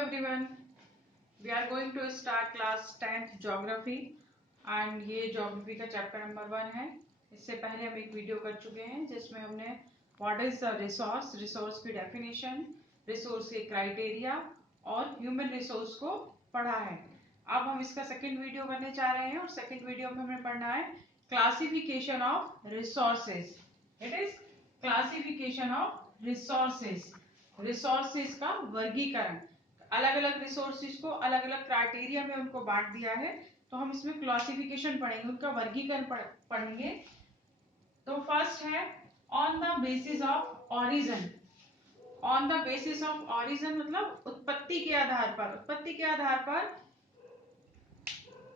everyone. We are going to start class 10th geography and ये geography का chapter number 1 है। इससे पहले हम एक वीडियो कर चुके हैं जिसमें हमने what is the resource, resource की डेफिनेशन, रिसोर्स के क्राइटेरिया और ह्यूमन रिसोर्स को पढ़ा है। अब हम इसका सेकंड वीडियो करने जा रहे हैं और सेकंड वीडियो में हमें पढ़ना है classification of resources. It is classification of resources. Resources का वर्गीकरण, अलग अलग रिसोर्सेज को अलग अलग क्राइटेरिया में उनको बांट दिया है, तो हम इसमें क्लासिफिकेशन पढ़ेंगे, उनका वर्गीकरण पढ़ेंगे। तो फर्स्ट है on the basis of origin. On the basis of origin मतलब उत्पत्ति के आधार पर, उत्पत्ति के आधार पर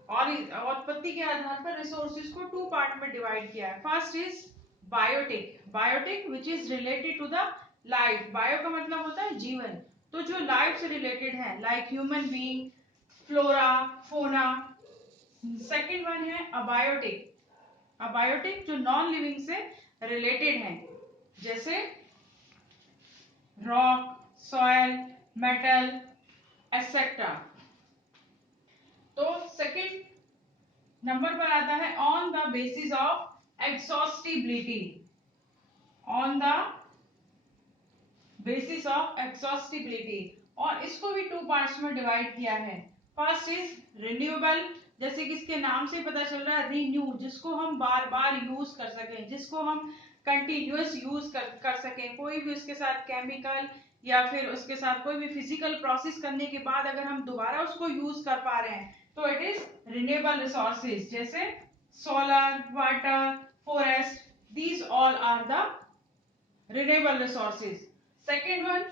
और उत्पत्ति के आधार पर रिसोर्सेज को टू पार्ट में डिवाइड किया है। First is biotic, biotic which is related to the life. Bio का मतलब होता है जीवन, तो जो लाइफ से रिलेटेड है like human being, flora, fauna. Second one है अबायोटिक, अबायोटिक जो नॉन लिविंग से रिलेटेड है, जैसे रॉक, सॉइल, मेटल एटसेट्रा। तो सेकंड नंबर पर आता है on the basis of exhaustibility. On the basis of exhaustibility, और इसको भी टू पार्ट्स में डिवाइड किया है। फर्स्ट इज रिन्यूएबल, जैसे कि इसके नाम से पता चल रहा है रिन्यू, जिसको हम बार बार यूज कर सकें, जिसको हम कंटिन्यूअस यूज कर सकें। कोई भी उसके साथ केमिकल या फिर उसके साथ कोई भी फिजिकल प्रोसेस करने के बाद अगर हम दोबारा उसको यूज कर पा रहे हैं तो इट इज रिन्यूएबल रिसोर्सेज, जैसे solar, water, forest, these all are the renewable resources. Second one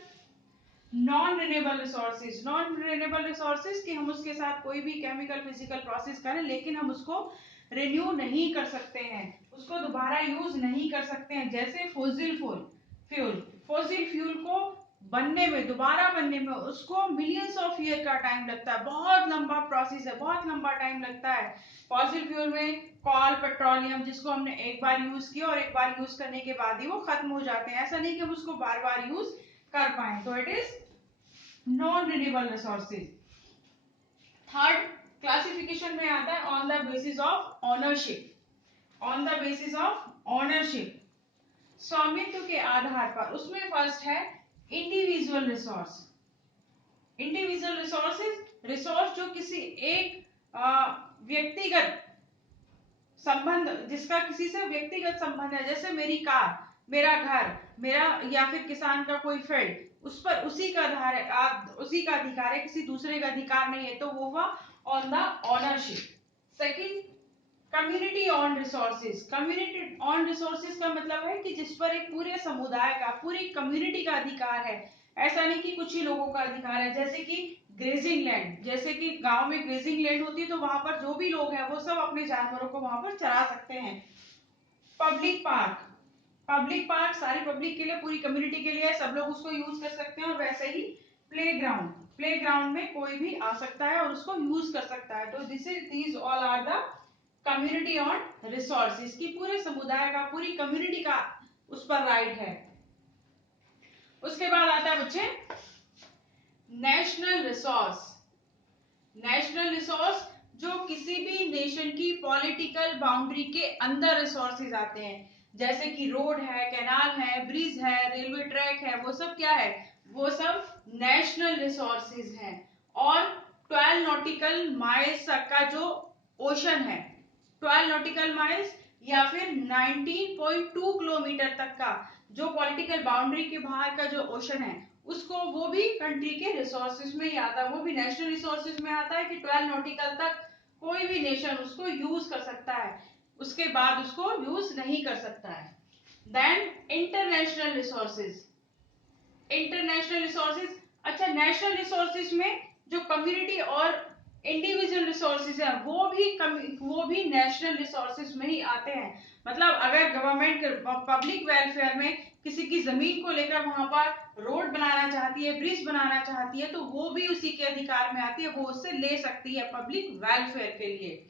non renewable resources. Non renewable resources कि हम उसके साथ कोई भी केमिकल फिजिकल प्रोसेस करें लेकिन हम उसको रिन्यू नहीं कर सकते हैं, उसको दोबारा यूज नहीं कर सकते हैं, जैसे फॉसिल फ्यूल। फॉसिल फ्यूल को बनने में, दोबारा बनने में उसको मिलियंस ऑफ ईयर का टाइम लगता है, बहुत लंबा प्रोसेस है, बहुत लंबा टाइम लगता है। फॉसिल फ्यूल में कोल, पेट्रोलियम, जिसको हमने एक बार यूज किया और एक बार यूज करने के बाद ही वो खत्म हो जाते हैं, ऐसा नहीं कि हम उसको बार बार यूज कर पाए, तो it is non renewable resources. Third classification में आता है on the basis of ownership. On the basis of ownership, स्वामित्व के आधार पर। उसमें फर्स्ट है individual resource. Individual resources, resource जो किसी एक व्यक्तिगत संबंध, जिसका किसी से व्यक्तिगत संबंध है, जैसे मेरी कार, मेरा घर, मेरा या फिर किसान का कोई फील्ड, उस पर उसी का आधार है, उसी का अधिकार है, किसी दूसरे का अधिकार नहीं है, तो वो हुआ on the ownership. Second community owned resources. Community owned resources का मतलब है कि जिस पर एक पूरे समुदाय का, पूरी कम्युनिटी का अधिकार है, ऐसा नहीं कि कुछ ही लोगों का अधिकार है। जैसे कि ग्रेजिंग लैंड, जैसे कि गांव में ग्रेजिंग लैंड होती है तो वहां पर जो भी लोग हैं वो सब अपने जानवरों को वहां पर चरा सकते हैं। पब्लिक पार्क, पब्लिक पार्क सारी पब्लिक के लिए, पूरी कम्युनिटी के लिए, सब लोग उसको यूज कर सकते हैं। और वैसे ही प्लेग्राउंड, प्लेग्राउंड में कोई भी आ सकता है और उसको यूज कर सकता है। तो these all are the community owned resources, की पूरे समुदाय का, पूरी कम्युनिटी का उस पर राइट है। उसके बाद आता है बच्चे नेशनल रिसोर्स। नेशनल रिसोर्स जो किसी भी नेशन की पॉलिटिकल बाउंड्री के अंदर रिसोर्सेज आते हैं, जैसे कि रोड है, कैनाल है, ब्रिज है, रेलवे ट्रैक है, वो सब क्या है, वो सब नेशनल रिसोर्सेज हैं। और 12 नॉटिकल माइल्स तक का जो ओशन है, 12 नॉटिकल माइल्स या फिर 19.2 किलोमीटर तक का जो पॉलिटिकल बाउंड्री के बाहर का जो ओशन है, उसको, वो भी कंट्री के रिसोर्सेज में ही आता है, वो भी नेशनल रिसोर्सेज में आता है कि 12 नॉटिकल तक कोई भी नेशन उसको यूज कर सकता है, उसके बाद उसको यूज नहीं कर सकता है। Then international resources. International resources, अच्छा नेशनल रिसोर्सेज में जो कम्युनिटी और इंडिविजुअल रिसोर्सेज है वो भी नेशनल रिसोर्सेज में ही आते हैं। मतलब अगर गवर्नमेंट पब्लिक वेलफेयर में किसी की जमीन को लेकर वहां पर रोड बनाना चाहती है, ब्रिज बनाना चाहती है, तो वो भी उसी के अधिकार में आती है, वो उससे ले सकती है पब्लिक वेलफेयर के लिए।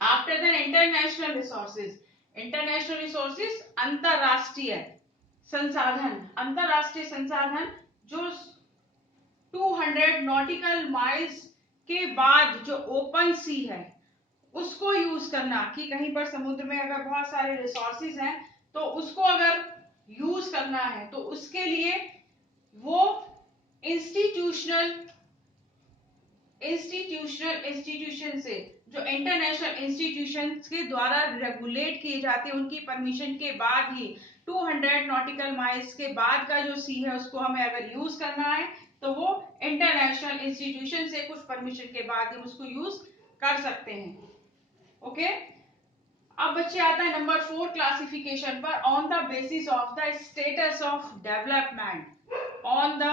After the international resources, international resources अंतरराष्ट्रीय संसाधन, अंतरराष्ट्रीय संसाधन जो 200 नॉटिकल माइल्स के बाद जो ओपन सी है उसको यूज करना, कि कहीं पर समुद्र में अगर बहुत सारे रिसोर्सेज हैं तो उसको अगर यूज करना है तो उसके लिए वो इंस्टीट्यूशन से, जो इंटरनेशनल इंस्टीट्यूशन के द्वारा रेगुलेट किए जाते हैं, उनकी परमिशन के बाद ही 200 नॉटिकल माइल्स के बाद का जो सी है उसको हमें अगर यूज करना है तो वो इंटरनेशनल इंस्टीट्यूशन से कुछ परमिशन के बाद हम उसको यूज कर सकते हैं। ओके, अब बच्चे आता है नंबर 4 क्लासिफिकेशन पर, on the basis of the status of development. On the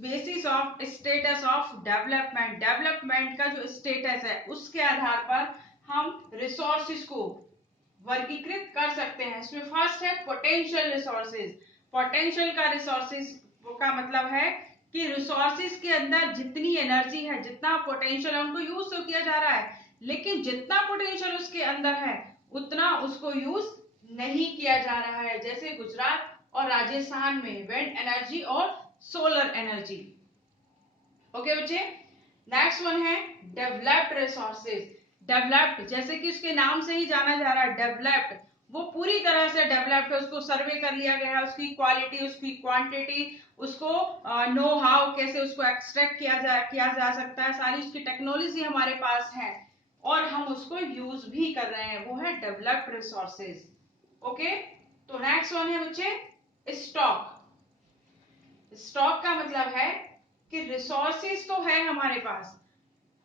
basis of status of development, development का जो स्टेटस है उसके आधार पर हम रिसोर्सेज को वर्गीकृत कर सकते हैं। इसमें फर्स्ट है पोटेंशियल रिसोर्सेज। पोटेंशियल का रिसोर्सेज का मतलब है कि रिसोर्सेज के अंदर जितनी एनर्जी है, जितना पोटेंशियल है, उनको यूज तो किया जा रहा है, लेकिन जितना पोटेंशियल उसके अंदर है उतना उसको यूज नहीं किया जा रहा है। जैसे गुजरात और राजस्थान में विंड एनर्जी और सोलर एनर्जी। ओके बच्चे, नेक्स्ट वन है डेवलप्ड रिसोर्सेज। डेवलप्ड जैसे कि उसके नाम से ही जाना जा रहा है, डेवलप्ड वो पूरी तरह से डेवलप्ड है, उसको सर्वे कर लिया गया है, उसकी क्वालिटी, उसकी क्वांटिटी, उसको नो हाउ कैसे उसको एक्सट्रैक्ट किया जा सकता है, सारी उसकी टेक्नोलॉजी हमारे पास है और हम उसको यूज भी कर रहे हैं, वो है डेवलप्ड रिसोर्सेज। ओके, तो नेक्स्ट वन है बच्चे स्टॉक। स्टॉक का मतलब है कि रिसोर्सेज तो है हमारे पास,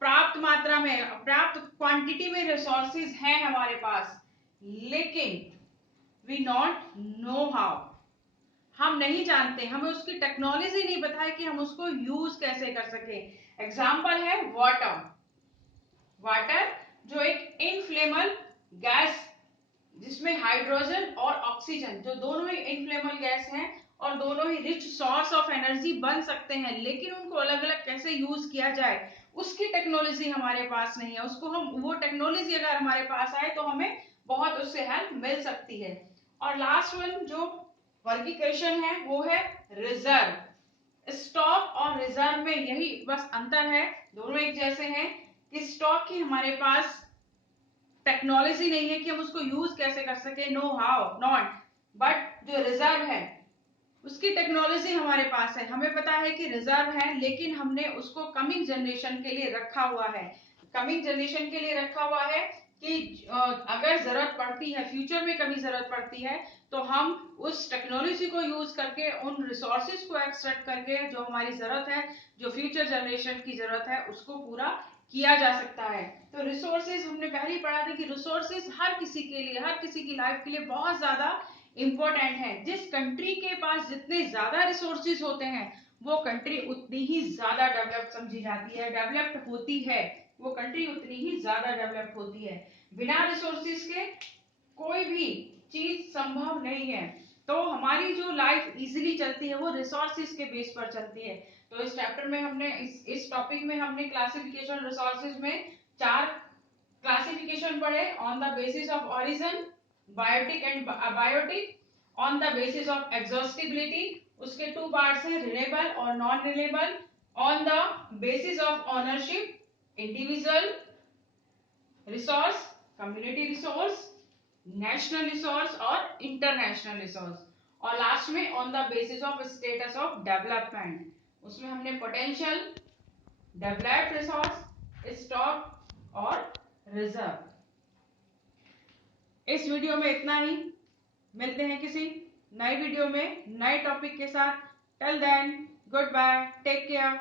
प्राप्त मात्रा में, प्राप्त क्वांटिटी में रिसोर्सेज हैं हमारे पास, लेकिन वी नॉट नो हाउ, हम नहीं जानते, हमें उसकी टेक्नोलॉजी नहीं पता है कि हम उसको यूज कैसे कर सके। एग्जाम्पल है वाटर। वाटर जो एक इनफ्लेमेबल गैस, जिसमें हाइड्रोजन और ऑक्सीजन जो दोनों ही इनफ्लेमेबल गैस हैं और दोनों ही रिच सोर्स ऑफ एनर्जी बन सकते हैं, लेकिन उनको अलग अलग कैसे यूज किया जाए उसकी टेक्नोलॉजी हमारे पास नहीं है। उसको हम, वो टेक्नोलॉजी अगर हमारे पास आए तो हमें बहुत उससे हेल्प मिल सकती है। और लास्ट वन जो वर्गीकरण है वो है रिजर्व। स्टॉक और रिजर्व में यही बस अंतर है, दोनों एक जैसे हैं कि स्टॉक की हमारे पास टेक्नोलॉजी नहीं है कि हम उसको यूज कैसे कर सके, नो हाउ नॉट, बट जो रिजर्व है उसकी टेक्नोलॉजी हमारे पास है, हमें पता है कि रिजर्व है, लेकिन हमने उसको कमिंग जनरेशन के लिए रखा हुआ है। कमिंग जनरेशन के लिए रखा हुआ है कि अगर जरूरत पड़ती है, फ्यूचर में कभी जरूरत पड़ती है तो हम उस टेक्नोलॉजी को यूज करके, उन रिसोर्सेज को एक्सट्रैक्ट करके जो हमारी जरूरत है, जो फ्यूचर जनरेशन की जरूरत है, उसको पूरा किया जा सकता है। तो रिसोर्सेज हमने पहले ही पढ़ा था कि रिसोर्सेज हर किसी के लिए, हर किसी की लाइफ के लिए बहुत ज्यादा इंपॉर्टेंट है। जिस कंट्री के पास जितने ज्यादा रिसोर्सेज होते हैं वो कंट्री उतनी ही ज्यादा डेवलप्ड समझी जाती है, डेवलप्ड होती है, वो कंट्री उतनी ही ज्यादा डेवलप्ड होती है। बिना रिसोर्सेज के कोई भी चीज संभव नहीं है। तो हमारी जो लाइफ इजीली चलती है वो रिसोर्सेज के बेस पर चलती है। तो इस चैप्टर में हमने, इस टॉपिक में हमने क्लासिफिकेशन रिसोर्सेज में 4 क्लासिफिकेशन पढ़े, on the basis of origin, biotic and abiotic, on the basis of exhaustibility, उसके 2 पार्ट्स हैं रिलेबल और non renewable, on the basis of ownership, individual resource, community resource, national resource और international resource, और last में on the basis of status of development. उसमें हमने potential, developed resource, stock और reserve. इस वीडियो में इतना ही, मिलते हैं किसी नए वीडियो में नए टॉपिक के साथ। Till then good bye, take care.